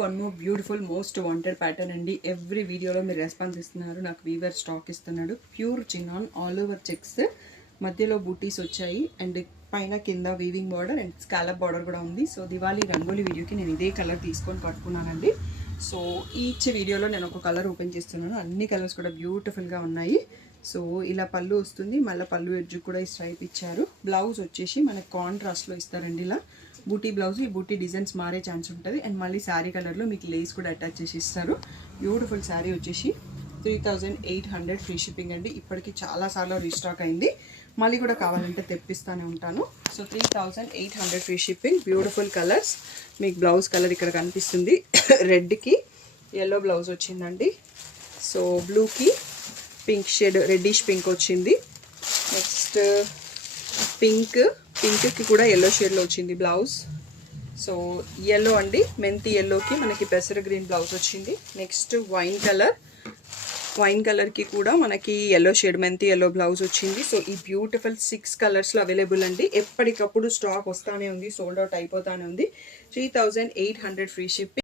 One more beautiful most wanted pattern అండి. Every వీడియోలో మీరు రెస్పాన్స్ ఇస్తున్నారు. నాకు వీవర్ స్టాక్ ఇస్తున్నాడు. Pure chinon all over checks, మధ్యలో బూటీస్ వచ్చాయి అండ్ పైన కింద weaving border and scallop border కూడా ఉంది. సో దివాళీ రంగోలీ వీడియోకి నేను ఇదే కలర్ తీసుకొని కట్టుకున్నానండి. సో ఈచ్ వీడియోలో నేను ఒక కలర్ ఓపెన్ చేస్తున్నాను. అన్ని కలర్స్ కూడా బ్యూటిఫుల్గా ఉన్నాయి. సో ఇలా పళ్ళు వస్తుంది, మళ్ళీ పళ్ళు ఎడ్జు కూడా ఈ స్ట్రైప్ ఇచ్చారు. బ్లౌజ్ వచ్చేసి మనకు కాంట్రాస్ట్లో ఇస్తారండి. ఇలా బూటీ బ్లౌజ్, ఈ బూటీ డిజైన్స్ మారే ఛాన్స్ ఉంటుంది అండ్ మళ్ళీ శారీ కలర్లో మీకు లేస్ కూడా అటాచ్ చేసి ఇస్తారు. బ్యూటిఫుల్ శారీ వచ్చేసి 3800 ఫ్రీ షిప్పింగ్ అండి. ఇప్పటికి చాలాసార్లు రీస్టాక్ అయింది, మళ్ళీ కూడా కావాలంటే తెప్పిస్తూనే ఉంటాను. So 3800 free shipping. Beautiful colours. మీకు బ్లౌజ్ కలర్ ఇక్కడ కనిపిస్తుంది. రెడ్కి ఎల్లో బ్లౌజ్ వచ్చిందండి. సో బ్లూకి పింక్ షేడ్, రెడ్డిష్ పింక్ వచ్చింది. నెక్స్ట్ పింక్కి కూడా ఎల్లో షేడ్లో వచ్చింది బ్లౌజ్. సో ఎల్లో అండి, మెంతి ఎల్లోకి మనకి పెసర గ్రీన్ బ్లౌజ్ వచ్చింది. నెక్స్ట్ వైన్ కలర్కి కూడా మనకి ఎల్లో షేడ్ మెంతి ఎల్లో బ్లౌజ్ వచ్చింది. సో ఈ బ్యూటిఫుల్ 6 కలర్స్లో అవైలబుల్ అండి. ఎప్పటికప్పుడు స్టాక్ వస్తానే ఉంది, సోల్డ్ అవుట్ అయిపోతానే ఉంది. 3800 ఫ్రీ షిప్పింగ్.